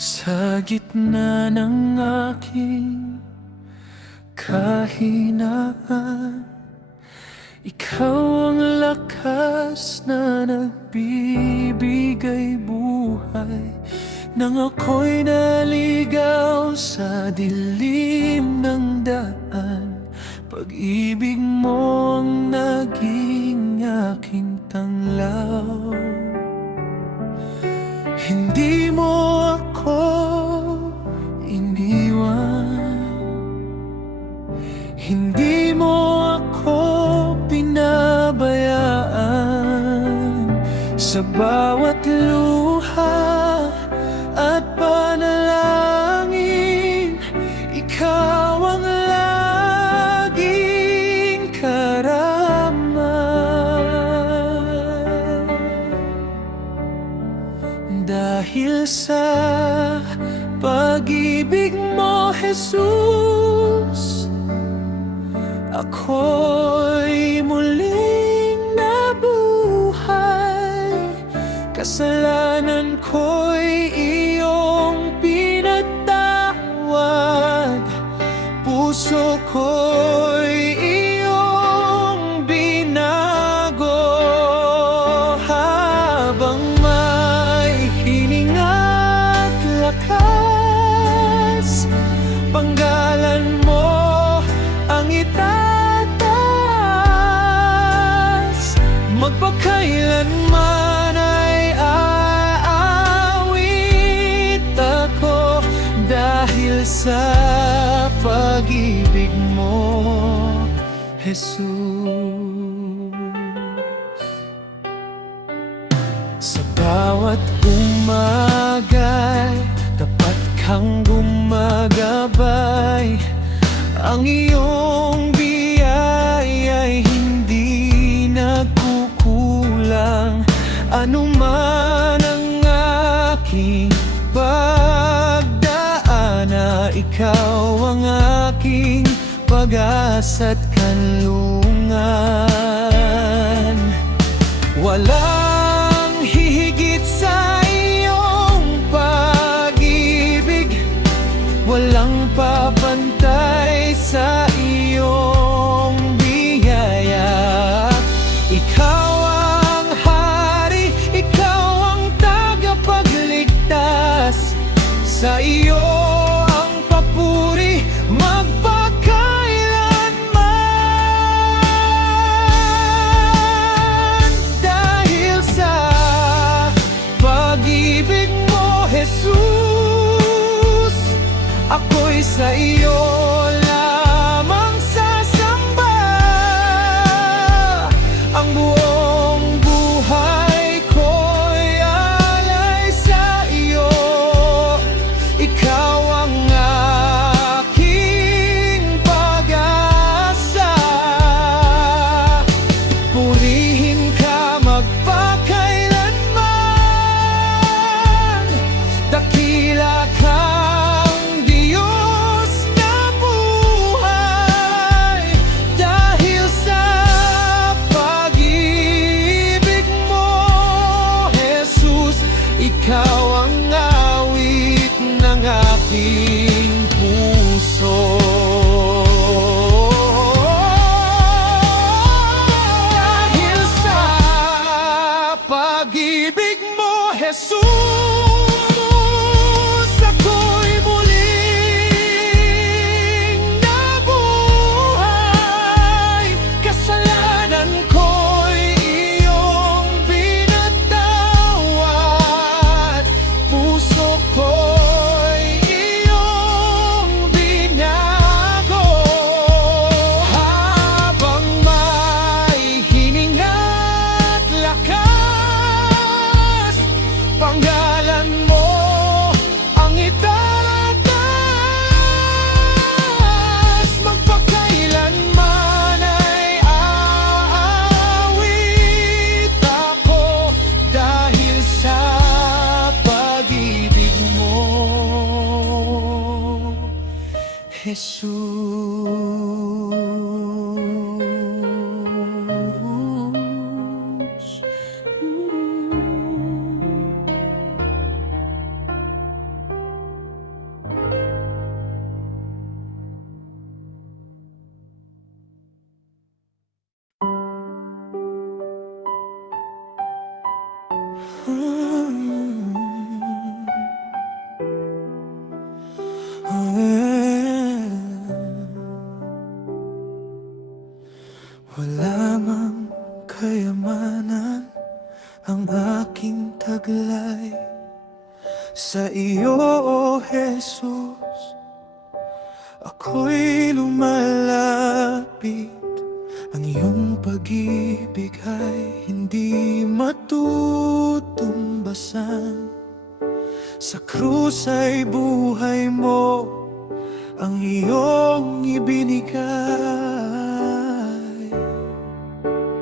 Sa gitna ng aking kahinaan, ikaw ang lakas na nagbibigay buhay. Nang ako'y naligaw sa dilim ng daan, pag-ibig mo ang naging aking tanglaw. Hindi mo ako iniwan, hindi mo ako pinabayaan. Sa bawat luha at panalangin, ikaw ang laging karamay. Dahil sa pag-ibig mo, Jesus, ako'y muling nabuhay. Kasalanan ko'y iyong pinatawad, puso ko'y iyong binago. Habang may hininga't lakas, panggalan mo ang itataas. Magpakailanman ay aawit ako dahil sa pag-ibig mo, Jesus. Sa bawat umaga'y tapat kang gumagabay. Ang iyong biyaya'y hindi nagkukulang. Ano man ang aking pagdaanan, ikaw ang aking pag-asa't kanlungan. Walang hihigit sa iyong pag-ibig, walang papantay sa iyong biyaya. Ikaw ang hari, ikaw ang tagapagligtas. Sa iyo ang papuri magpakailanman. Dahil sa pag-ibig mo, Jesus, ako'y sa iyo lamang sasamba. Ang buong buhay ko'y alay sa iyo. Ikaw ang aking pag-asa. Purihin ka magpakailanman. Dakila kang Diyos na buhay. Dahil sa pag-ibig mo, Jesus, ikaw ang awit ng aking puso. Dahil sa pag-ibig mo, Jesus, ako'y muling nabuhay. Kasalanan ko'y iyong pinatawad, puso ko'y iyong binago. Habang may hininga't lakas, panggalan mo ang itataas. Magpakailanman ay aawit ako dahil sa pag-ibig mo, Jesus. sa iyo, O Jesus. Ako'y lumalapit, ang iyong pag-ibig ay hindi matutumbasan. Sa krus ay buhay mo ang iyong ibinigay.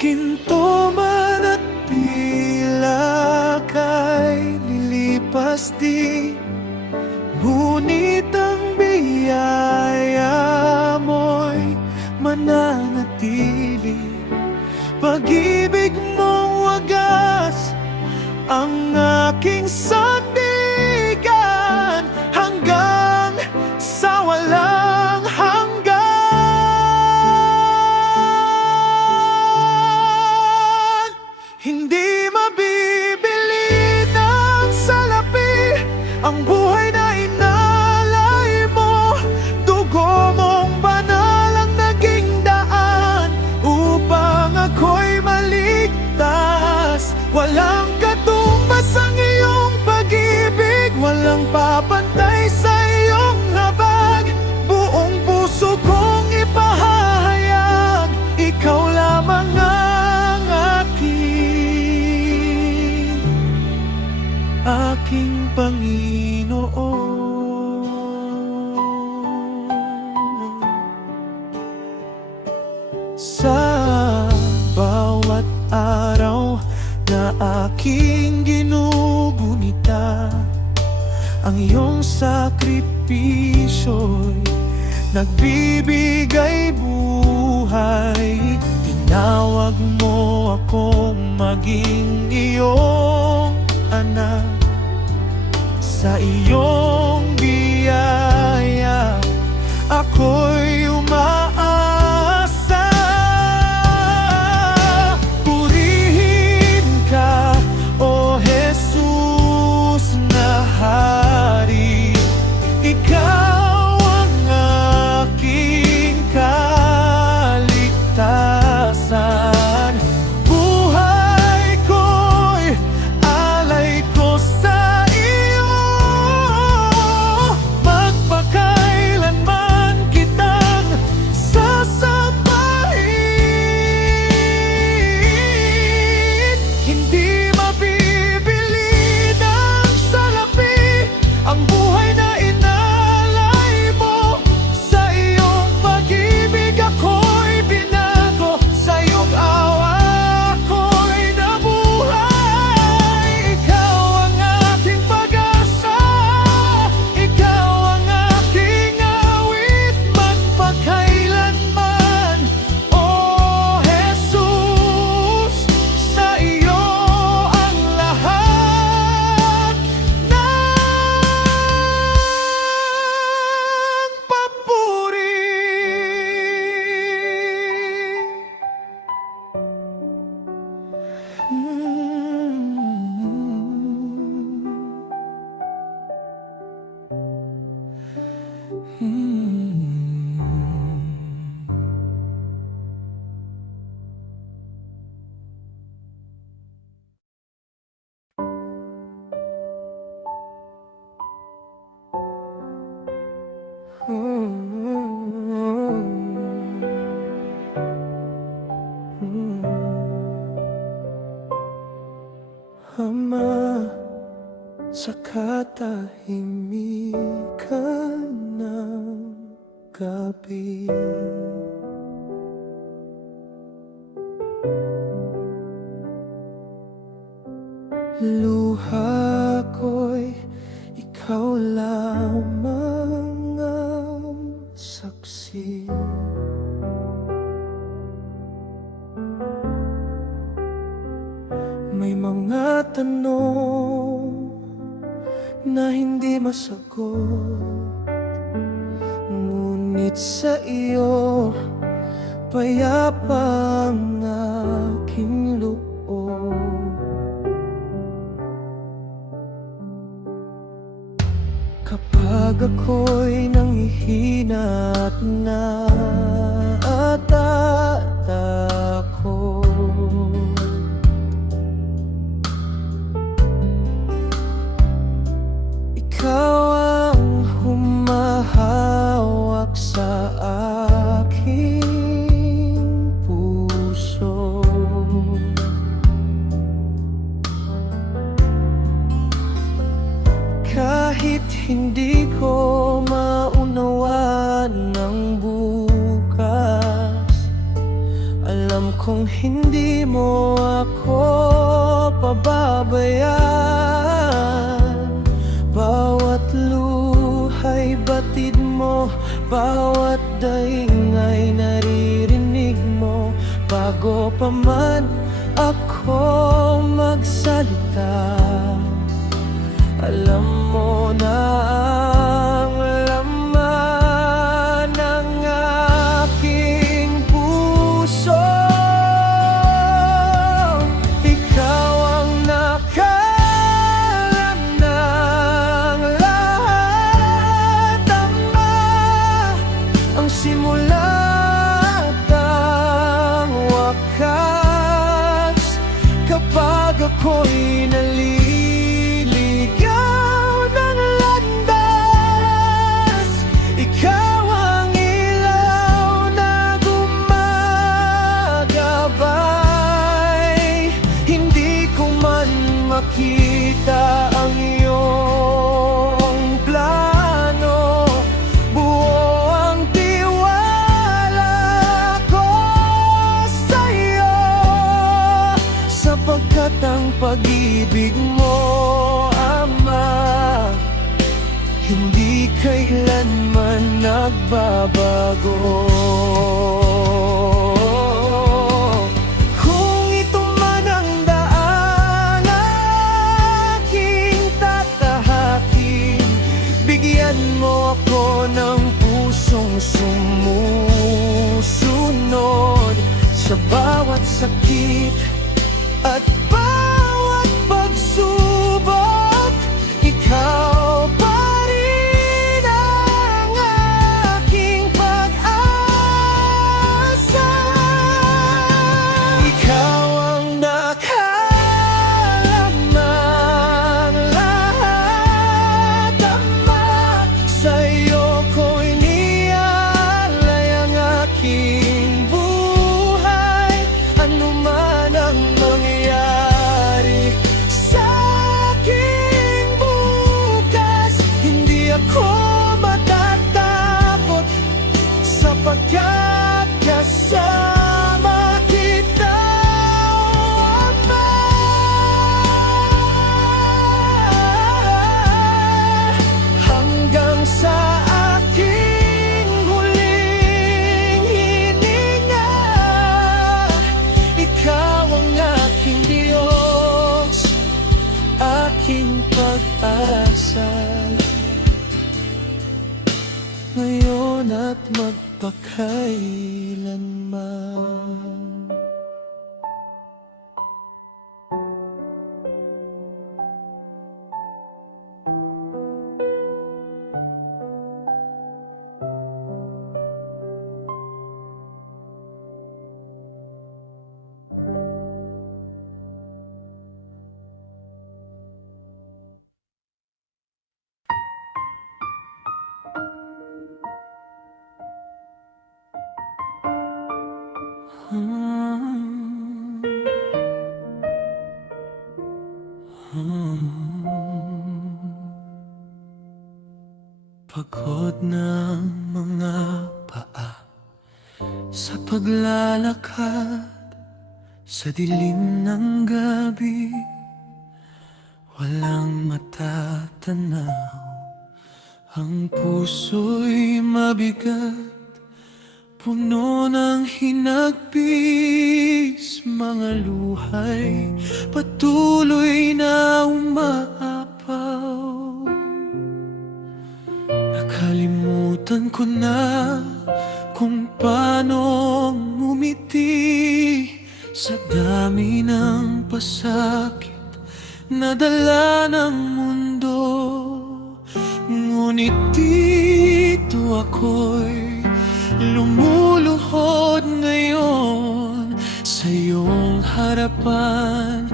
Ginto man at pilakay lilipas din, ngunit ang biyaya mo'y mananatili. Pag-ibig mong wagas ang aking sandigan, hanggang sa walang hanggan. Hindi mabibili ng salapi ang buhay na inalay mo. Dugo mong banal ang naging daan upang ako'y maligtas. Walang katumbas ang iyong pag-ibig, walang papantay sa iyong habag. Buong puso kong ipahahayag, ikaw lamang ang aking Panginoon. Sa bawat araw na aking ginugunita, ang iyong sakripisyo'y nagbibigay buhay. Tinawag mo akong maging iyong anak. Sa iyong biyaya ako'y umaasa. Purihin ka, O Jesus na Hari. Ikaw ang aking kaligtasan. Buhay ko'y alay ko sa iyo. Magpakailanman kitang sasambahin. Hindi mabibili ng salapi ang buhay na inalay mo. Sa iyong pag-ibig ako'y binago, sa iyong awa ako'y nabuhay. Ikaw ang aking pag-asa, ikaw ang aking awit magpakailanman. O Jesus, sa iyo ang lahat ng papuri. Ama, sa katahimikan ng gabi, luha ko'y ikaw lamang ang saksi. May mga tanong na hindi masagot, ngunit sa iyo payapa ang aking loob. Kapag ako'y nanghihina at natatakot, Kahit hindi ko maunawaan ang bukas, alam kong hindi mo ako pababayaan. Bawat luha'y batid mo, bawat daing ay naririnig mo. Bago pa man ako magsalita, alam mo na ang laman ng aking puso. Ikaw ang nakalam ng lahat, Ama, ang simula at ang wakas. Kapag ako'y naliligaw ng landas, ikaw ang ilaw na gumagabay. Hindi ko man makita ang iyong plano, buo ang tiwala ko sa'yo, sapagkat ang pag-ibig mo, Ama, hindi kailanman nagbabago. Kung ito man ang daan aking tatahakin, bigyan mo ako ng pusong sumusunod sa bawat sakit at bawat pagsubok. Ikaw pa rin ang aking pag-asa. Ikaw ang nakalam ng lahat, Ama, sa'yo ko'y nialay ang aking buhay. Ano man ang mangyari sa aking bukas, hindi ako matatakot, sapagkat kasama kita, Ama. Hanggang sa aking huling hininga, ikaw ang aking Diyos, aking pag-asa, ngayon at magpakailanman. Pagod na ang mga paa sa paglalakad sa dilim ng gabi, walang matatanaw, ang puso'y mabigat, puno ng hinagpis, mga luhay patuloy na umaapaw. Nakalimutan ko na kung paano ngumiti sa dami ng pasakit na dala ng mundo. Ngunit dito ako'y lumuluhod ngayon sa iyong harapan,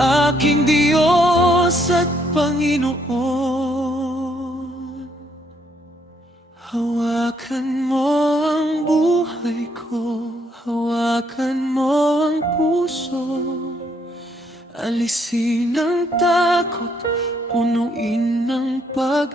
aking Diyos at Panginoon. Hawakan mo ang buhay ko, hawakan mo ang puso, alisin ang takot, punuin ng pag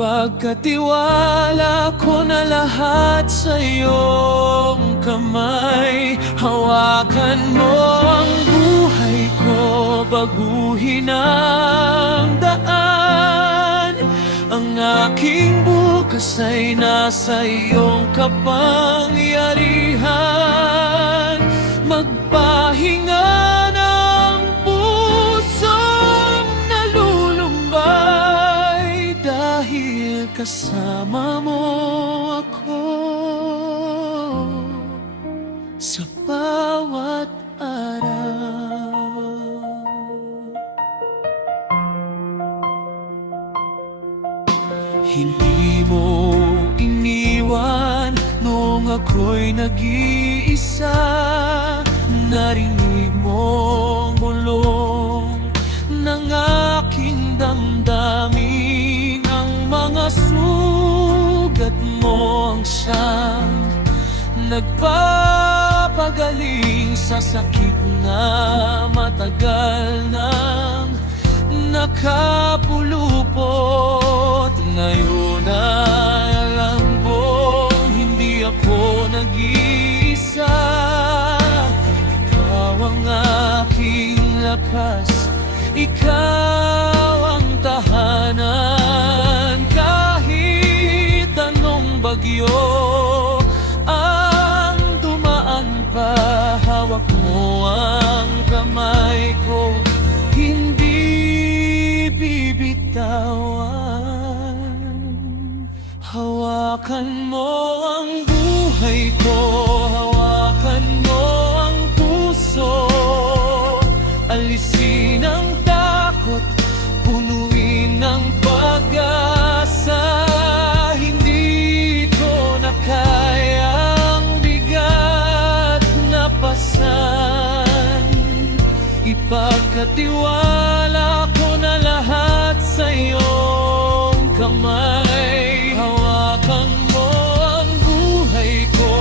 Ipagkatiwala ko na lahat sa iyong kamay. Hawakan mo ang buhay ko, baguhin ang daan. Ang aking bukas ay nasa iyong kapangyarihan. Magpahinga ng pusong nalulumbay, dahil kasama mo ako sa bawat araw. Hindi mo iniwan noong ako'y nag-iisa. Narinig mo ang bulong ng aking damdamin. Ang mga sugat mo ang siyang nagpapagaling sa sakit na matagal nang nakapulupot. Ngayon ay alam kong hindi ako nag-iisa. Ikaw ang aking lakas, ikaw ang tahanan. Kahit anong bagyo ang dumaan pa, hawak mo ang kamay ko, hindi bibitawan. Hawakan mo ang buhay ko, hawakan mo ang puso. Alisin ang takot, punuin ng pag-asa. Hindi ko na kayang bigat na pasan. Ipagkatiwala ko na lahat sa iyong kamay. Hawakan mo ang buhay ko,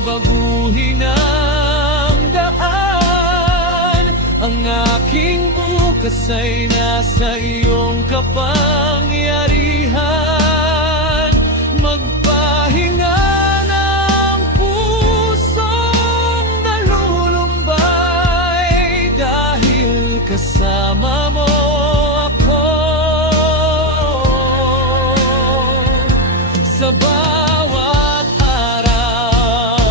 baguhin ang daan. Ang aking bukas ay nasa iyong kapangyarihan. Magpahinga ng pusong nalulumbay, dahil kasama mo ako sa bawat araw.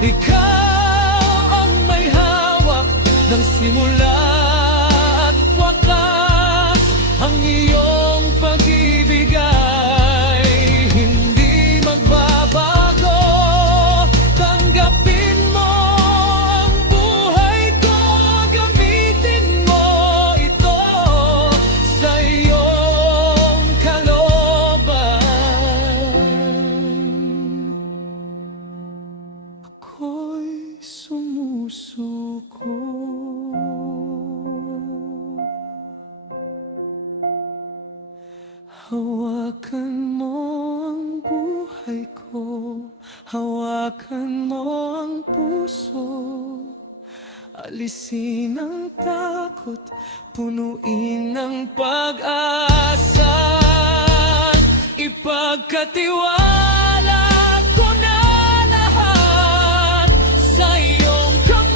Ikaw ang may hawak ng simula at wakas. Ang iyong pag-ibig ay hindi magbabago. Tanggapin mo ang buhay ko, gamitin mo ito sa iyong kalooban. Ako'y sumusuko. Hawakan mo ang buhay ko, hawakan mo ang puso. Alisin ang takot, punuin ng pag-asa. Ipagkatiwala ko na lahat sa iyong kamay.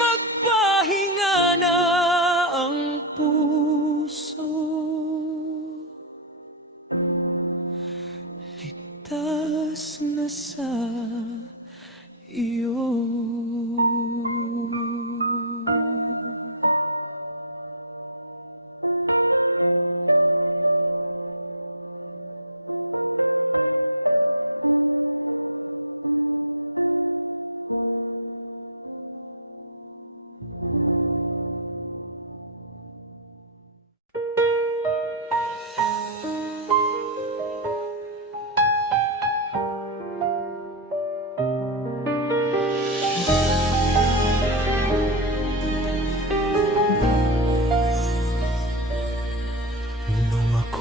Magpahinga na ang puso, ligtas na sa iyo.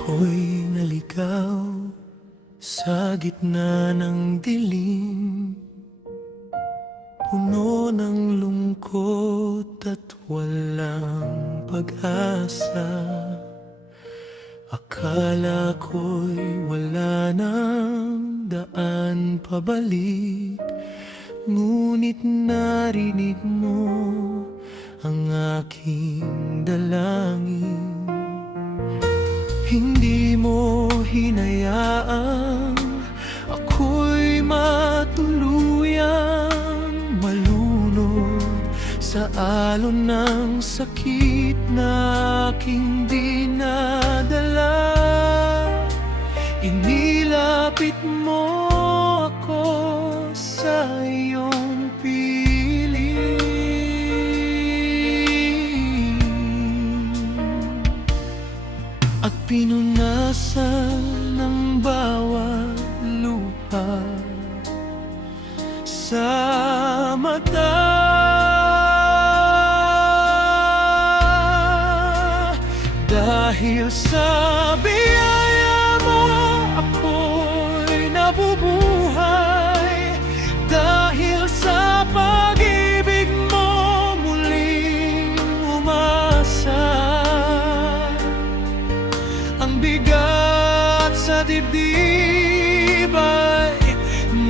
Ako'y naligaw sa gitna ng dilim. puno ng lungkot at walang pag-asa. Akala ko'y wala nang daan pabalik, ngunit narinig mo ang aking dalangin. Hindi mo hinayaang ako'y matuluyang malunod sa alon ng sakit na aking dinadala. Inilapit mo ako sa iyong piling at pinunasan ng bawat luha sa mata. Dahil sa biyaya mo ako'y nabubuhay, dahil sa pag-ibig mo muling umasa. Ang bigat sa dibdib ay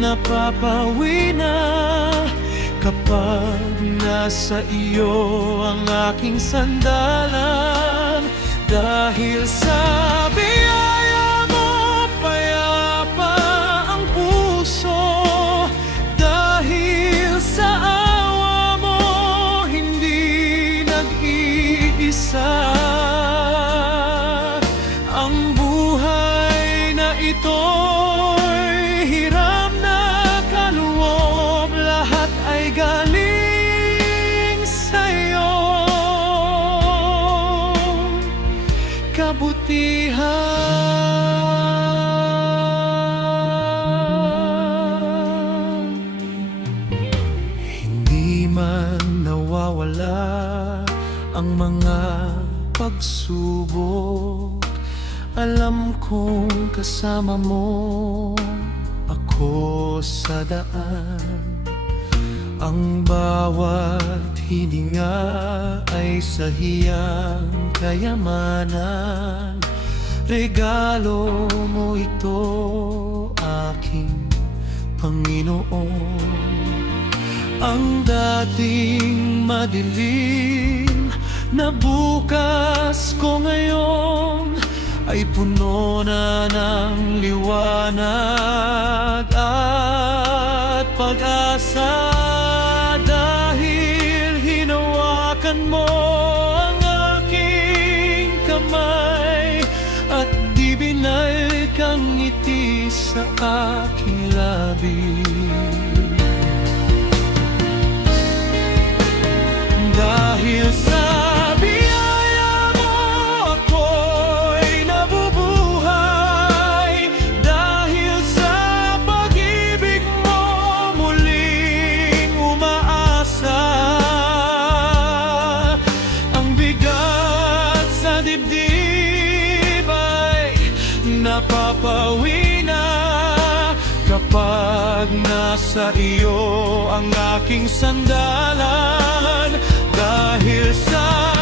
napapawi na kapag nasa iyo ang aking sandalan. Dahil sa biyaya mo payapa ang puso, dahil sa awa mo hindi nag-iisa. Ang buhay na ito'y hiram na kaloob, lahat ay galing sa'yo. Kabutihan, hindi man nawawala ang mga pagsubok. Alam kong kasama mo ako sa daan. Ang bawat hininga ay sa hiyang kayamanan. Regalo mo ito, aking Panginoon. Ang dating madilim na bukas ko ngayon ay puno na ng liwanag at pag-asa. Dahil hinawakan mo ang aking kamay at di binalkang ngiti sa aking labi. Dahil sa biyaya mo ako'y nabubuhay, dahil sa pag-ibig mo muling umaasa. Ang bigat sa dibdib ay napapawi na kapag nasa iyo ang aking sandalan. Dahil sa